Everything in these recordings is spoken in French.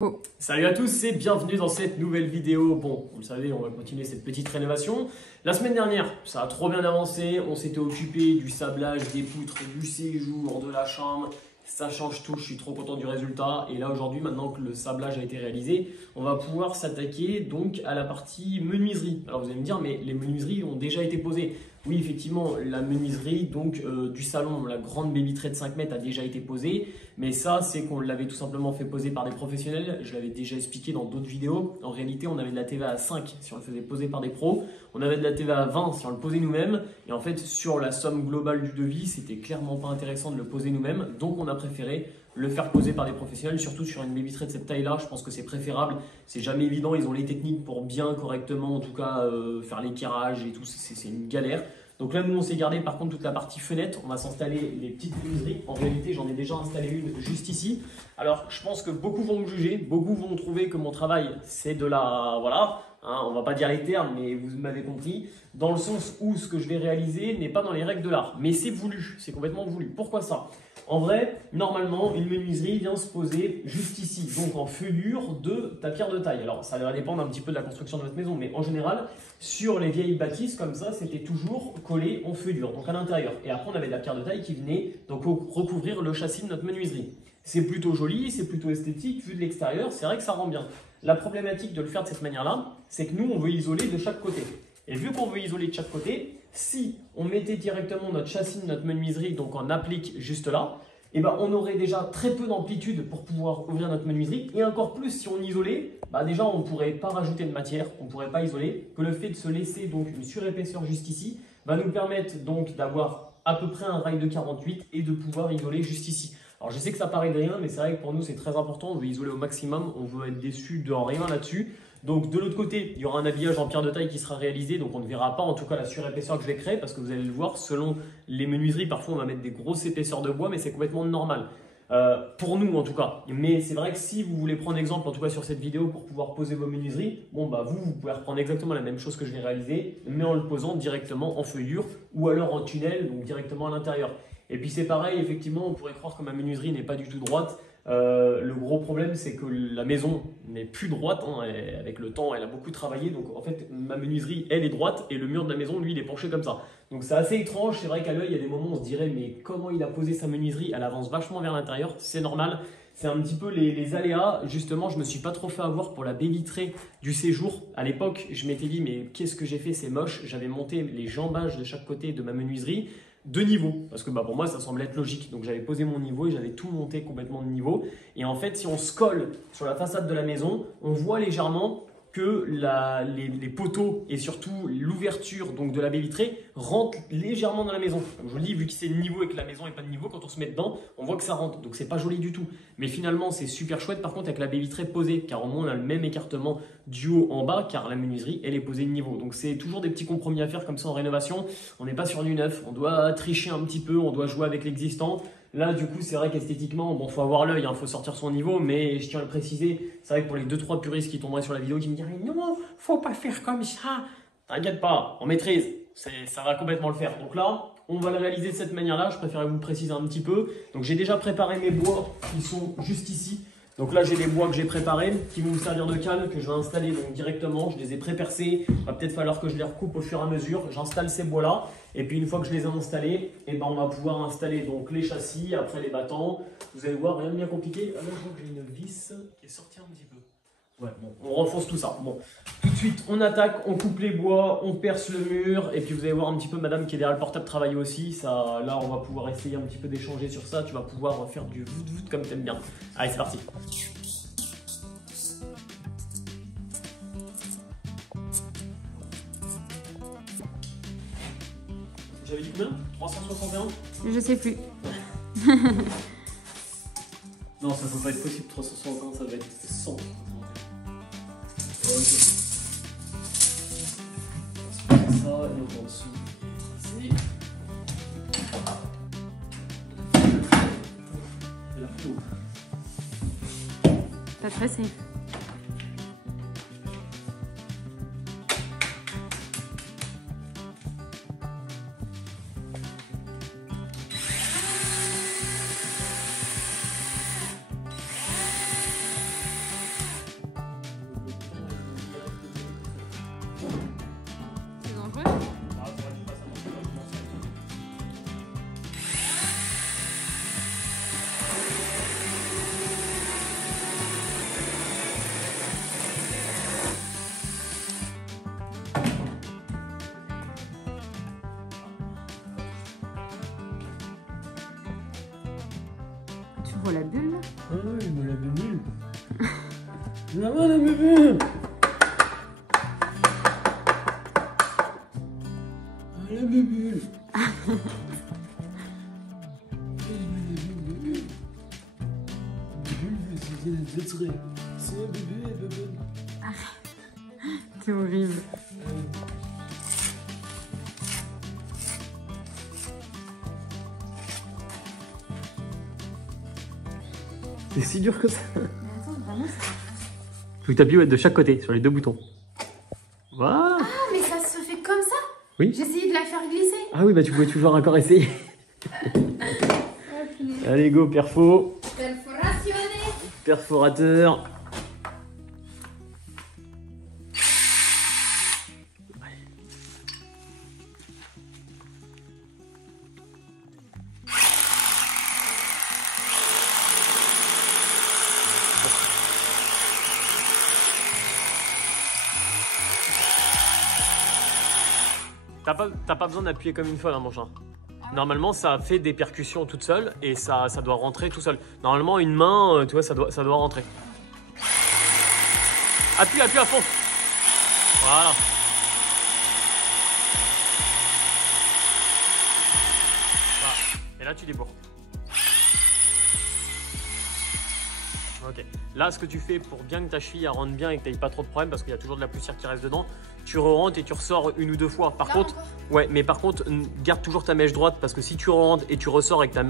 Oh. Salut à tous et bienvenue dans cette nouvelle vidéo. Bon, vous le savez, on va continuer cette petite rénovation. La semaine dernière, ça a trop bien avancé. On s'était occupé du sablage, des poutres, du séjour, de la chambre. Ça change tout, je suis trop content du résultat. Et là aujourd'hui, maintenant que le sablage a été réalisé, on va pouvoir s'attaquer donc à la partie menuiserie. Alors vous allez me dire, mais les menuiseries ont déjà été posées. Oui, effectivement, la menuiserie donc du salon, la grande baie vitrée de 5 mètres a déjà été posée. Mais ça, c'est qu'on l'avait tout simplement fait poser par des professionnels. Je l'avais déjà expliqué dans d'autres vidéos. En réalité, on avait de la TVA à 5 si on le faisait poser par des pros. On avait de la TVA à 20 si on le posait nous-mêmes. Et en fait, sur la somme globale du devis, c'était clairement pas intéressant de le poser nous-mêmes. Donc, on a préféré le faire poser par des professionnels, surtout sur une baie vitrée de cette taille-là. Je pense que c'est préférable. C'est jamais évident. Ils ont les techniques pour bien, correctement, en tout cas, faire l'éclairage et tout. C'est une galère. Donc là, nous, on s'est gardé par contre toute la partie fenêtre. On va s'installer les petites menuiseries. En réalité, j'en ai déjà installé une juste ici. Alors, je pense que beaucoup vont me juger. Beaucoup vont trouver que mon travail, c'est de la... Voilà, hein, on va pas dire les termes, mais vous m'avez compris. Dans le sens où ce que je vais réaliser n'est pas dans les règles de l'art. Mais c'est voulu, c'est complètement voulu. Pourquoi ça ? En vrai, normalement, une menuiserie vient se poser juste ici, donc en feuillure de ta pierre de taille. Alors, ça va dépendre un petit peu de la construction de votre maison, mais en général, sur les vieilles bâtisses comme ça, c'était toujours collé en feuillure, donc à l'intérieur. Et après, on avait de la pierre de taille qui venait donc recouvrir le châssis de notre menuiserie. C'est plutôt joli, c'est plutôt esthétique, vu de l'extérieur, c'est vrai que ça rend bien. La problématique de le faire de cette manière-là, c'est que nous, on veut isoler de chaque côté. Et vu qu'on veut isoler de chaque côté, si on mettait directement notre châssis de notre menuiserie, donc en applique juste là, eh ben on aurait déjà très peu d'amplitude pour pouvoir ouvrir notre menuiserie. Et encore plus, si on isolait, déjà on ne pourrait pas rajouter de matière, on ne pourrait pas isoler. Que le fait de se laisser donc une surépaisseur juste ici va nous permettre donc d'avoir à peu près un rail de 48 et de pouvoir isoler juste ici. Alors je sais que ça paraît de rien, mais c'est vrai que pour nous c'est très important, on veut isoler au maximum, on veut être déçu de rien là-dessus. Donc de l'autre côté, il y aura un habillage en pierre de taille qui sera réalisé, donc on ne verra pas en tout cas la surépaisseur que je vais créer parce que vous allez le voir, selon les menuiseries, parfois on va mettre des grosses épaisseurs de bois, mais c'est complètement normal. Pour nous en tout cas. Mais c'est vrai que si vous voulez prendre exemple en tout cas sur cette vidéo pour pouvoir poser vos menuiseries, vous pouvez reprendre exactement la même chose que je vais réaliser, mais en le posant directement en feuillure ou alors en tunnel, donc directement à l'intérieur. Et puis c'est pareil, effectivement, on pourrait croire que ma menuiserie n'est pas du tout droite. Le gros problème, c'est que la maison n'est plus droite. Avec le temps, elle a beaucoup travaillé. Donc en fait, ma menuiserie, elle est droite et le mur de la maison, lui, il est penché comme ça. Donc c'est assez étrange. C'est vrai qu'à l'œil, il y a des moments où on se dirait, mais comment il a posé sa menuiserie? Elle avance vachement vers l'intérieur. C'est normal. C'est un petit peu les aléas. Justement, je ne me suis pas trop fait avoir pour la baie vitrée du séjour. À l'époque, je m'étais dit, mais qu'est-ce que j'ai fait? C'est moche. J'avais monté les jambages de chaque côté de ma menuiserie. De niveau, parce que pour moi ça semblait être logique, donc j'avais posé mon niveau et j'avais tout monté complètement de niveau. Et en fait, si on se colle sur la façade de la maison, on voit légèrement que les poteaux et surtout l'ouverture donc de la baie vitrée rentrent légèrement dans la maison. Comme je vous le dis, vu que c'est niveau et que la maison n'est pas de niveau, quand on se met dedans, on voit que ça rentre, donc c'est pas joli du tout. Mais finalement, c'est super chouette par contre avec la baie vitrée posée, car au moins on a le même écartement du haut en bas, car la menuiserie elle est posée de niveau. Donc c'est toujours des petits compromis à faire comme ça en rénovation. On n'est pas sur du neuf, on doit tricher un petit peu, on doit jouer avec l'existant. Là, du coup, c'est vrai qu'esthétiquement, faut avoir l'œil, faut sortir son niveau, mais je tiens à le préciser, c'est vrai que pour les 2-3 puristes qui tomberaient sur la vidéo qui me diraient non, faut pas faire comme ça. T'inquiète pas, on maîtrise, ça va complètement le faire. Donc là, on va le réaliser de cette manière-là, je préférais vous le préciser un petit peu. Donc j'ai déjà préparé mes bois qui sont juste ici. Donc là, j'ai les bois que j'ai préparés, qui vont me servir de cale, que je vais installer donc directement. Je les ai pré-percés. Il va peut-être falloir que je les recoupe au fur et à mesure. J'installe ces bois-là. Et puis, une fois que je les ai installés, on va pouvoir installer donc les châssis, après les battants. Vous allez voir, rien de bien compliqué. Ah là, je vois que j'ai une vis qui est sortie un petit peu. Ouais, bon, on renforce tout ça. Bon, tout de suite, on attaque, on coupe les bois, on perce le mur. Et puis, vous allez voir un petit peu madame qui est derrière le portable travailler aussi. Ça, là, on va pouvoir essayer un petit peu d'échanger sur ça. Tu vas pouvoir faire du vout comme t'aimes bien. Allez, c'est parti. J'avais dit combien? 361? Je sais plus. Non, ça peut pas être possible. 361, ça va être 100. Ok. Ça, et donc en dessous. C'est. C'est la photo. Pas très safe. Ah oui, il me l'a bébé. La main, la bébé. Ah, la bébé. C'est un bébé, bébé. C'est horrible. C'est si dur que ça. Mais attends, vraiment, ça... Faut que tu appuies de chaque côté, sur les deux boutons. Voilà. Ah, mais ça se fait comme ça? Oui. J'ai essayé de la faire glisser. Ah oui, bah tu pouvais toujours encore essayer. Allez, go, perfo. Perforationné. Perforateur. T'as pas besoin d'appuyer comme une folle, hein, mon chat. Normalement, ça fait des percussions toute seule et ça doit rentrer tout seul. Normalement, une main, tu vois, ça doit rentrer. Appuie à fond. Voilà. Voilà. Et là, tu débourres. Ok. Là, ce que tu fais pour bien que ta cheville rentre bien et que tu n'aies pas trop de problèmes, parce qu'il y a toujours de la poussière qui reste dedans, tu re-rentres et tu ressors une ou deux fois. Par contre, ouais, mais par contre, garde toujours ta mèche droite, parce que si tu rentres et tu ressors et que ta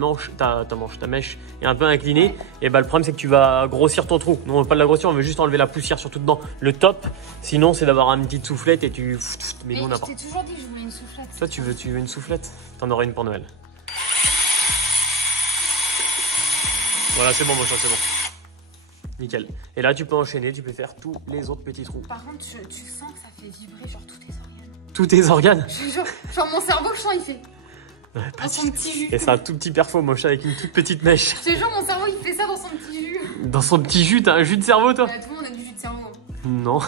mèche est un peu inclinée, et bah, le problème c'est que tu vas grossir ton trou. Non, on veut pas de la grossir, on veut juste enlever la poussière surtout dedans. Le top, sinon, c'est d'avoir une petite soufflette et tu. Mais nous, on a pas. Je t'ai toujours dit que je voulais une soufflette. Toi, tu veux une soufflette? T'en auras une pour Noël. Voilà, c'est bon, mon chat, c'est bon. Nickel. Et là, tu peux enchaîner, tu peux faire tous les autres petits trous. Par contre, tu sens que ça fait vibrer genre tous tes organes. Tous tes organes? Genre mon cerveau, je sens, il fait. Ouais, dans son petit jus. Et c'est un tout petit perfo, mon chat, avec une toute petite mèche. Je te jure, mon cerveau, il fait ça dans son petit jus. Dans son petit jus? T'as un jus de cerveau, toi? Tout le monde a du jus de cerveau. Non.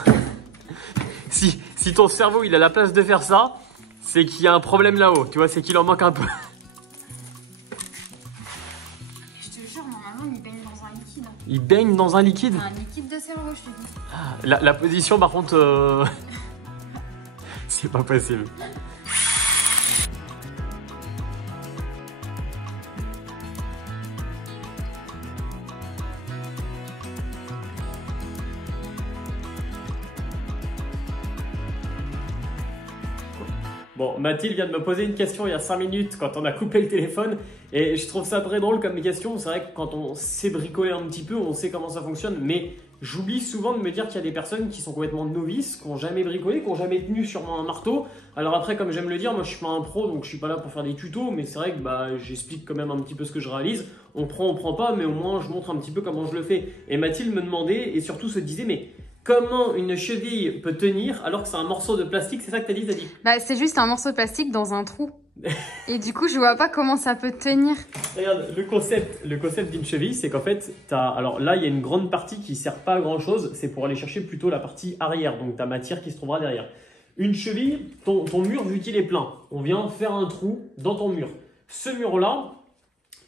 si ton cerveau, il a la place de faire ça, c'est qu'il y a un problème là-haut. Tu vois, c'est qu'il en manque un peu. Il baigne dans un liquide? Un liquide de cerveau, je te dis. La position, par contre, c'est pas possible. Bon, Mathilde vient de me poser une question il y a 5 minutes quand on a coupé le téléphone et je trouve ça très drôle comme question. C'est vrai que quand on sait bricoler un petit peu, on sait comment ça fonctionne, mais j'oublie souvent de me dire qu'il y a des personnes qui sont complètement novices, qui n'ont jamais bricolé, qui n'ont jamais tenu sur un marteau. Alors après, comme j'aime le dire, moi je suis pas un pro, donc je suis pas là pour faire des tutos, mais c'est vrai que bah, j'explique quand même un petit peu ce que je réalise. On prend pas, mais au moins je montre un petit peu comment je le fais. Et Mathilde me demandait et surtout se disait, mais comment une cheville peut tenir alors que c'est un morceau de plastique? C'est ça que t'as dit? Bah, c'est juste un morceau de plastique dans un trou. Et du coup, je vois pas comment ça peut tenir. Regarde, le concept d'une cheville, c'est qu'en fait, alors là, il y a une grande partie qui sert pas à grand chose. C'est pour aller chercher plutôt la partie arrière, donc ta matière qui se trouvera derrière. Une cheville, ton mur, vu qu'il est plein, on vient faire un trou dans ton mur. Ce mur-là,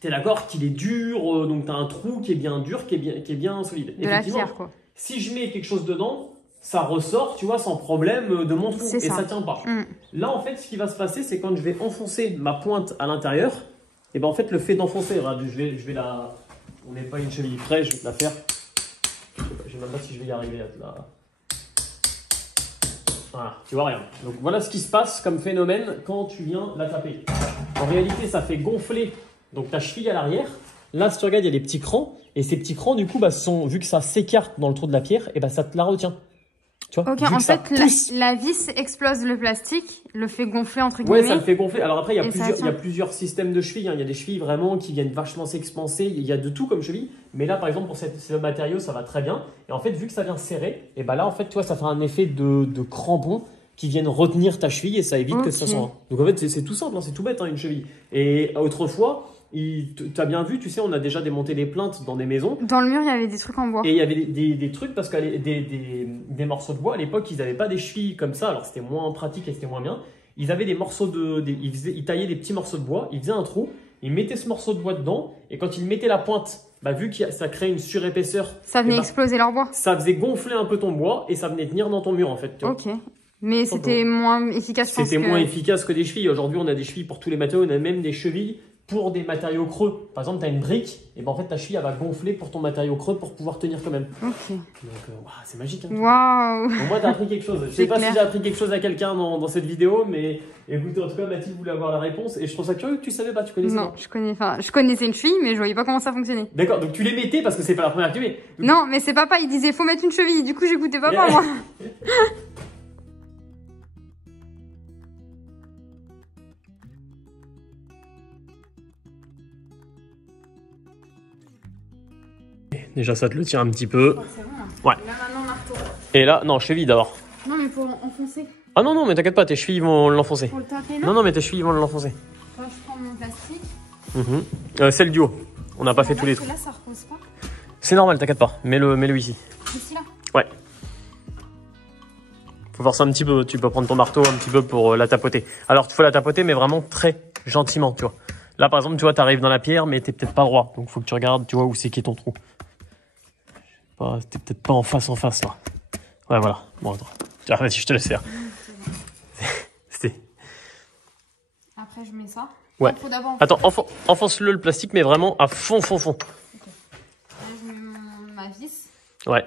tu es d'accord qu'il est dur, donc tu as un trou qui est bien dur, qui est bien solide. De la pierre, quoi. Si je mets quelque chose dedans, ça ressort, tu vois, sans problème de mon trou. Et ça tient pas. Là, en fait, ce qui va se passer, c'est quand je vais enfoncer ma pointe à l'intérieur, et ben en fait, le fait d'enfoncer, je vais la... On n'est pas une cheville fraîche, je vais te la faire. Je sais même pas si je vais y arriver là. Voilà, tu vois rien. Donc voilà ce qui se passe comme phénomène quand tu viens la taper. En réalité, ça fait gonfler donc ta cheville à l'arrière. Là, si tu regardes, il y a des petits crans. Et ces petits crans, du coup, bah, vu que ça s'écarte dans le trou de la pierre, et bah, ça te la retient. Tu vois, ok, en fait, la vis explose le plastique, le fait gonfler entre guillemets. Ouais, ça le fait gonfler. Alors après, il y a plusieurs systèmes de chevilles. Hein. Il y a des chevilles vraiment qui viennent vachement s'expanser. Il y a de tout comme cheville. Mais là, par exemple, pour ce matériau, ça va très bien. Et en fait, vu que ça vient serrer, et bah là, en fait, tu vois, ça fait un effet de crampon qui viennent retenir ta cheville et ça évite que ça s'en... Donc en fait, c'est tout simple, hein, c'est tout bête, hein, une cheville. Et autrefois... Tu as bien vu, tu sais, on a déjà démonté des plinthes dans des maisons. Dans le mur, il y avait des trucs en bois. Et il y avait des trucs parce que des morceaux de bois, à l'époque, ils n'avaient pas des chevilles comme ça. Alors, c'était moins pratique et c'était moins bien. Ils avaient des morceaux ils taillaient des petits morceaux de bois, ils faisaient un trou, ils mettaient ce morceau de bois dedans. Et quand ils mettaient la pointe bah, vu que ça crée une surépaisseur, Ça venait eh ben, exploser leur bois. ça faisait gonfler un peu ton bois et ça venait tenir dans ton mur en fait. Tu vois. Ok. Mais c'était moins efficace, je pense. C'était moins efficace que des chevilles. Aujourd'hui, on a des chevilles pour tous les matériaux, on a même des chevilles pour des matériaux creux. Par exemple, tu as une brique, et ben en fait ta cheville elle va gonfler pour ton matériau creux pour pouvoir tenir quand même. Ok. Donc c'est magique. Hein, Waouh. bon, moi, tu as appris quelque chose. Je sais pas si j'ai appris quelque chose à quelqu'un dans cette vidéo, mais écoute, en tout cas, Mathilde voulait avoir la réponse et je trouve ça curieux que tu savais pas, tu connaissais Non, pas. je connaissais une cheville, mais je voyais pas comment ça fonctionnait. D'accord, donc tu les mettais parce que c'est pas la première que tu mets. Donc... Non, mais c'est papa, il disait faut mettre une cheville. Du coup, j'écoutais papa, moi. Déjà, ça te le tient un petit peu. Oh, c'est bon, là. Ouais. Là, maintenant, marteau. Et là, non, cheville d'abord. Non, mais pour enfoncer. Ah non, non, mais t'inquiète pas, tes chevilles vont l'enfoncer. Pour le taper, non. Non, non, mais tes chevilles vont l'enfoncer. Quand je prends mon plastique. Celle du haut. On n'a pas fait tous les trous. Là, ça repose pas. C'est normal, t'inquiète pas. Mets-le ici. Ici, là. Ouais. Faut forcer un petit peu. Tu peux prendre ton marteau un petit peu pour la tapoter. Alors, tu faut la tapoter, mais vraiment très gentiment, tu vois. Là, par exemple, tu vois, t'arrives dans la pierre, mais t'es peut-être pas droit. Donc, faut que tu regardes, tu vois, où c'est qui est ton trou. T'es peut-être pas en face, là. Ouais, voilà. Bon, attends. Tiens, vas-y, je te laisse faire. C'était... Après, je mets ça. Ouais. Faut d'abord... Attends, enfonce-le le plastique, mais vraiment à fond. Okay. Là, je mets ma vis. Ouais.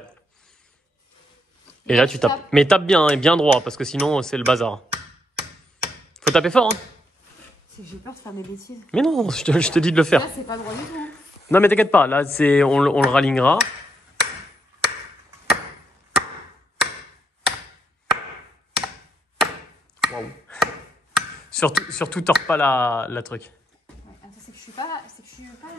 Et là, tu tapes. Mais tape bien, et bien droit, parce que sinon, c'est le bazar. Faut taper fort, hein. C'est que j'ai peur de faire des bêtises. Mais non, je te dis de le faire. Là, c'est pas droit du tout. Hein. Non, mais t'inquiète pas, là, on le ralignera. Waouh. Surtout, tords pas la truc. Ouais, attends, c'est que je suis pas là. C'est que je suis pas là.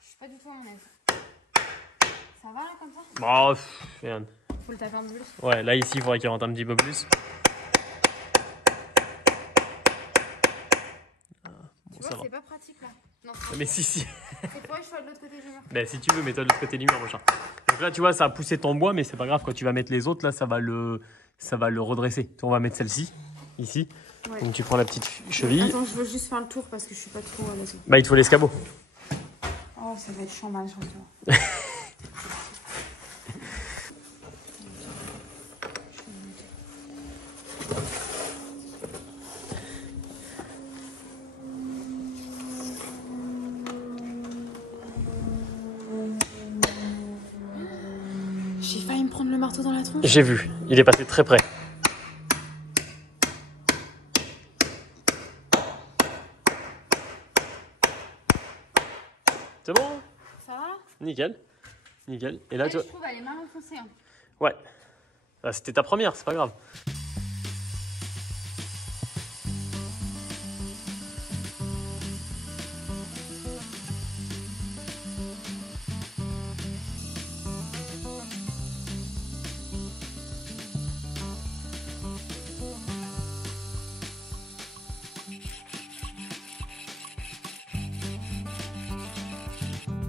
Je suis pas du tout à mon aise. Ça va là comme ça? Bah, regarde. Faut le taper un peu plus. Ouais, là ici, il faudrait qu'il rentre un petit peu plus. Tu vois, c'est pas pratique là. Non, mais si. c'est pour que je sois de l'autre côté du mur. Ben, si tu veux, mets-toi de l'autre côté du mur, mon chat. Donc là, tu vois, ça a poussé ton bois, mais c'est pas grave. Quand tu vas mettre les autres, là, ça va le redresser. On va mettre celle-ci, ici. Ouais. Donc tu prends la petite cheville. Attends, je veux juste faire le tour parce que je suis pas trop à l'aise. Bah, il te faut l'escabeau. Oh, ça va être chambage, surtout. J'ai failli me prendre le marteau dans la tronche. J'ai vu, il est passé très près. C'est bon? Ça va? Nickel. Nickel. Et là, je trouve elle est mal enfoncée. Hein. Ouais. Ah, c'était ta première, c'est pas grave.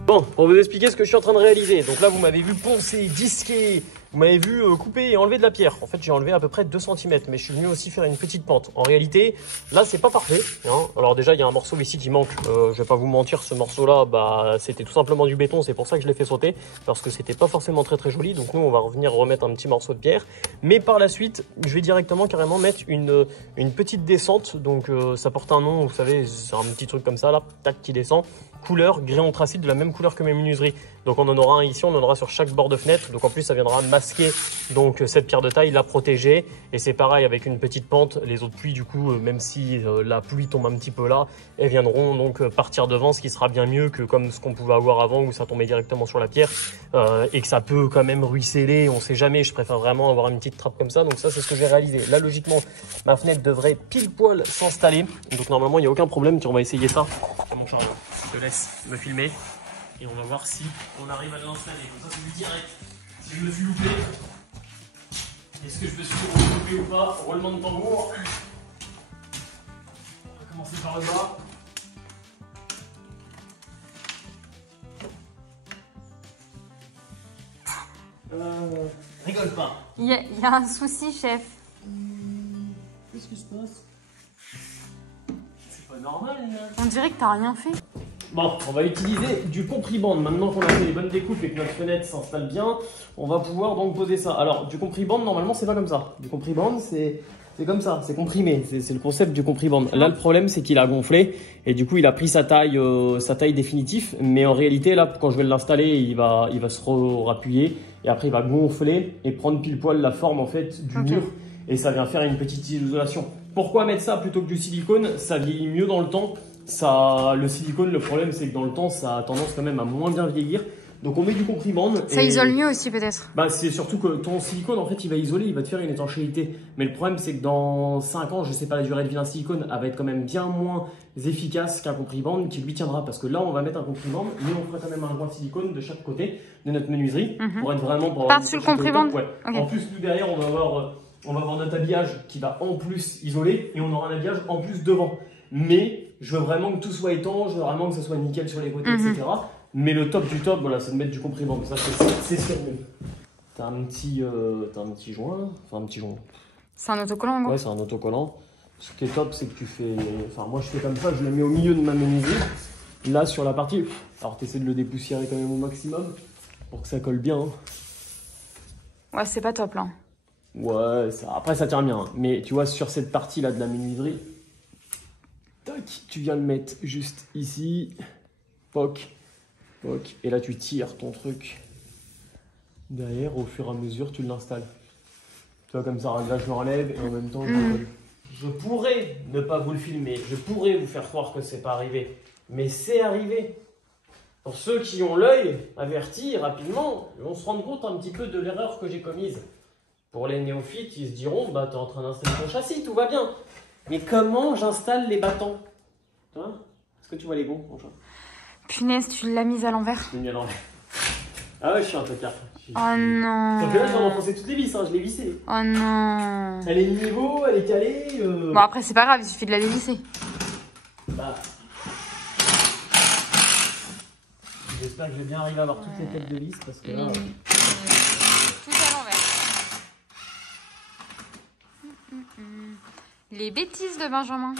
Bon, pour vous expliquer ce que je suis en train de réaliser. Donc là, vous m'avez vu poncer, disquer, vous m'avez vu couper et enlever de la pierre. En fait, j'ai enlevé à peu près 2 cm, mais je suis venu aussi faire une petite pente. En réalité, là, c'est pas parfait. Hein. Alors déjà, il y a un morceau ici qui manque. Je vais pas vous mentir, ce morceau-là, bah, c'était tout simplement du béton. C'est pour ça que je l'ai fait sauter, parce que c'était pas forcément très joli. Donc nous, on va revenir remettre un petit morceau de pierre. Mais par la suite, je vais directement carrément mettre une petite descente. Donc ça porte un nom, vous savez, c'est un petit truc comme ça, là, tac, qui descend. Couleur gris anthracite de la même couleur que mes menuiseries. Donc on en aura un ici, on en aura sur chaque bord de fenêtre. Donc en plus ça viendra masquer donc cette pierre de taille, la protéger. Et c'est pareil avec une petite pente. Les eaux de pluie du coup, même si la pluie tombe un petit peu là, elles viendront donc partir devant, ce qui sera bien mieux que comme ce qu'on pouvait avoir avant où ça tombait directement sur la pierre et que ça peut quand même ruisseler. On sait jamais. Je préfère vraiment avoir une petite trappe comme ça. Donc ça c'est ce que j'ai réalisé. Là logiquement ma fenêtre devrait pile poil s'installer. Donc normalement il n'y a aucun problème. On va essayer ça. Mon chariot. Je te laisse me filmer et on va voir si on arrive à l'installer. Comme ça, c'est du direct. Si je me suis loupé, est-ce que je me suis loupé ou pas? Roulement de tambour. On va commencer par le bas. Rigole pas. Il y a un souci, chef. se passe? C'est pas normal, là. On dirait que t'as rien fait. Bon, on va utiliser du compriband. Maintenant qu'on a fait les bonnes découpes et que notre fenêtre s'installe bien, on va pouvoir donc poser ça. Alors, du compriband, normalement, c'est pas comme ça. Du compriband, c'est comme ça, c'est comprimé. C'est le concept du compriband. Là, le problème, c'est qu'il a gonflé et du coup, il a pris sa taille définitive. Mais en réalité, là, quand je vais l'installer, il va se rappuyer et après, il va gonfler et prendre pile poil la forme en fait du mur et ça vient faire une petite isolation. Pourquoi mettre ça plutôt que du silicone? Ça vieillit mieux dans le temps. Le silicone, le problème, c'est que dans le temps, ça a tendance quand même à moins bien vieillir. Donc on met du compriband. Ça isole mieux aussi peut-être. Bah, c'est surtout que ton silicone, en fait, il va isoler, il va te faire une étanchéité. Mais le problème, c'est que dans 5 ans, je sais pas la durée de vie d'un silicone, elle va être quand même bien moins efficace qu'un compriband qui lui tiendra. Parce que là, on va mettre un compriband, mais on fera quand même un roi silicone de chaque côté de notre menuiserie pour être vraiment... Par-dessus le compriband. Ouais. Okay. En plus, nous derrière, on va avoir notre habillage qui va en plus isoler et on aura un habillage en plus devant. Mais je veux vraiment que tout soit étanche, je veux vraiment que ça soit nickel sur les côtés, etc. Mais le top du top, voilà, c'est de mettre du comprimant. Ça, c'est sûr même. T'as un petit joint, là. Enfin, un petit joint. C'est un autocollant, quoi. Ouais, c'est un autocollant. Ce qui est top, c'est que tu fais... Enfin, moi, je fais comme ça, je le mets au milieu de ma menuiserie. Là, sur la partie... Alors, tu essaies de le dépoussiérer quand même au maximum pour que ça colle bien. Hein. Ouais, c'est pas top, là. Ouais, après, ça tient bien. Hein. Mais tu vois, sur cette partie-là de la menuiserie... Tac, tu viens le mettre juste ici, poc, poc, et là tu tires ton truc derrière, au fur et à mesure tu l'installes. Tu vois, comme ça, là je l'enlève et en même temps je pourrais ne pas vous le filmer, je pourrais vous faire croire que c'est pas arrivé, mais c'est arrivé. Pour ceux qui ont l'œil averti rapidement, ils vont se rendre compte un petit peu de l'erreur que j'ai commise. Pour les néophytes, ils se diront, bah t'es en train d'installer ton châssis, tout va bien. Mais comment j'installe les bâtons? Est-ce que tu vois les gonds, mon chat? Punaise, tu l'as mise à l'envers. Je l'ai mis à l'envers. Ah ouais, je suis un tocard. Oh non. Sauf que là, j'en ai enfoncé toutes les vis, hein, je l'ai vissée. Oh non. Elle est niveau, elle est calée. Bon, après, c'est pas grave, il suffit de la dévisser. Bah. J'espère que je vais bien arriver à avoir toutes les têtes de vis parce que là. Tout à l'envers. Les bêtises de Benjamin.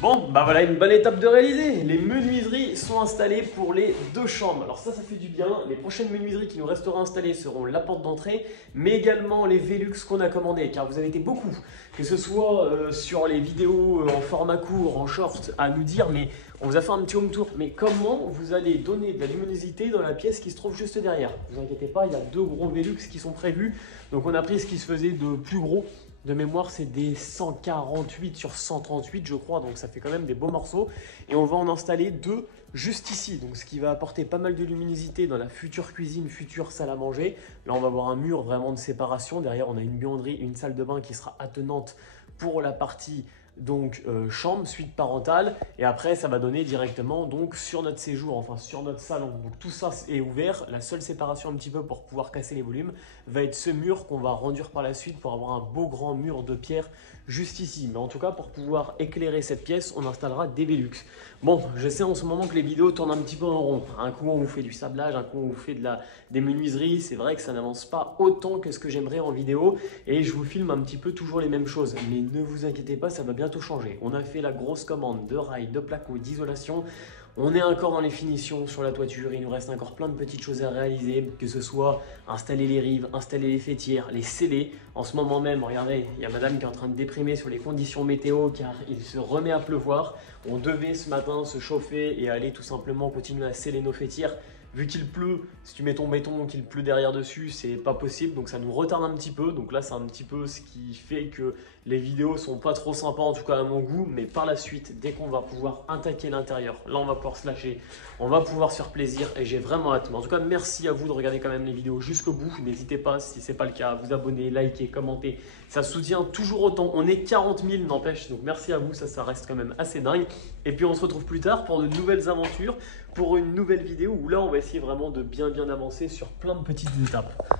Bon, bah voilà une bonne étape de réaliser. Les menuiseries sont installées pour les 2 chambres. Alors ça fait du bien. Les prochaines menuiseries qui nous resteront installées seront la porte d'entrée, mais également les Velux qu'on a commandés, car vous avez été beaucoup, que ce soit sur les vidéos en format court, en short, à nous dire, mais on vous a fait un petit home tour, mais comment vous allez donner de la luminosité dans la pièce qui se trouve juste derrière? Ne vous inquiétez pas, il y a 2 gros Velux qui sont prévus. Donc on a pris ce qui se faisait de plus gros. De mémoire, c'est des 148 sur 138, je crois, donc ça fait quand même des beaux morceaux. Et on va en installer 2 juste ici, donc ce qui va apporter pas mal de luminosité dans la future cuisine, future salle à manger. Là, on va avoir un mur vraiment de séparation. Derrière, on a une buanderie, une salle de bain qui sera attenante pour la partie donc chambre, suite parentale, et après ça va donner directement donc sur notre séjour, enfin sur notre salon. Donc tout ça est ouvert. La seule séparation un petit peu pour pouvoir casser les volumes va être ce mur qu'on va renduire par la suite pour avoir un beau grand mur de pierre juste ici. Mais en tout cas, pour pouvoir éclairer cette pièce, on installera des Velux. Bon, je sais en ce moment que les vidéos tournent un petit peu en rond. Un coup on vous fait du sablage, un coup on vous fait des menuiseries. C'est vrai que ça n'avance pas autant que ce que j'aimerais en vidéo, et je vous filme un petit peu toujours les mêmes choses. Mais ne vous inquiétez pas, ça va bientôt changer. On a fait la grosse commande de rails, de placo, d'isolation. On est encore dans les finitions sur la toiture, il nous reste encore plein de petites choses à réaliser, que ce soit installer les rives, installer les faîtières, les sceller. En ce moment même, regardez, il y a madame qui est en train de déprimer sur les conditions météo car il se remet à pleuvoir. On devait ce matin se chauffer et aller tout simplement continuer à sceller nos faîtières. vu qu'il pleut, si tu mets ton béton qu'il pleut derrière dessus, c'est pas possible, donc ça nous retarde un petit peu. Donc là c'est un petit peu ce qui fait que les vidéos sont pas trop sympas, en tout cas à mon goût, mais par la suite, dès qu'on va pouvoir attaquer l'intérieur, là on va pouvoir se lâcher, on va pouvoir se faire plaisir et j'ai vraiment hâte. Mais en tout cas merci à vous de regarder quand même les vidéos jusqu'au bout. N'hésitez pas, si c'est pas le cas, à vous abonner, liker, commenter, ça soutient toujours autant. On est 40 000 n'empêche, donc merci à vous, ça reste quand même assez dingue. Et puis on se retrouve plus tard pour de nouvelles aventures, pour une nouvelle vidéo où là on va essayer vraiment de bien avancer sur plein de petites étapes.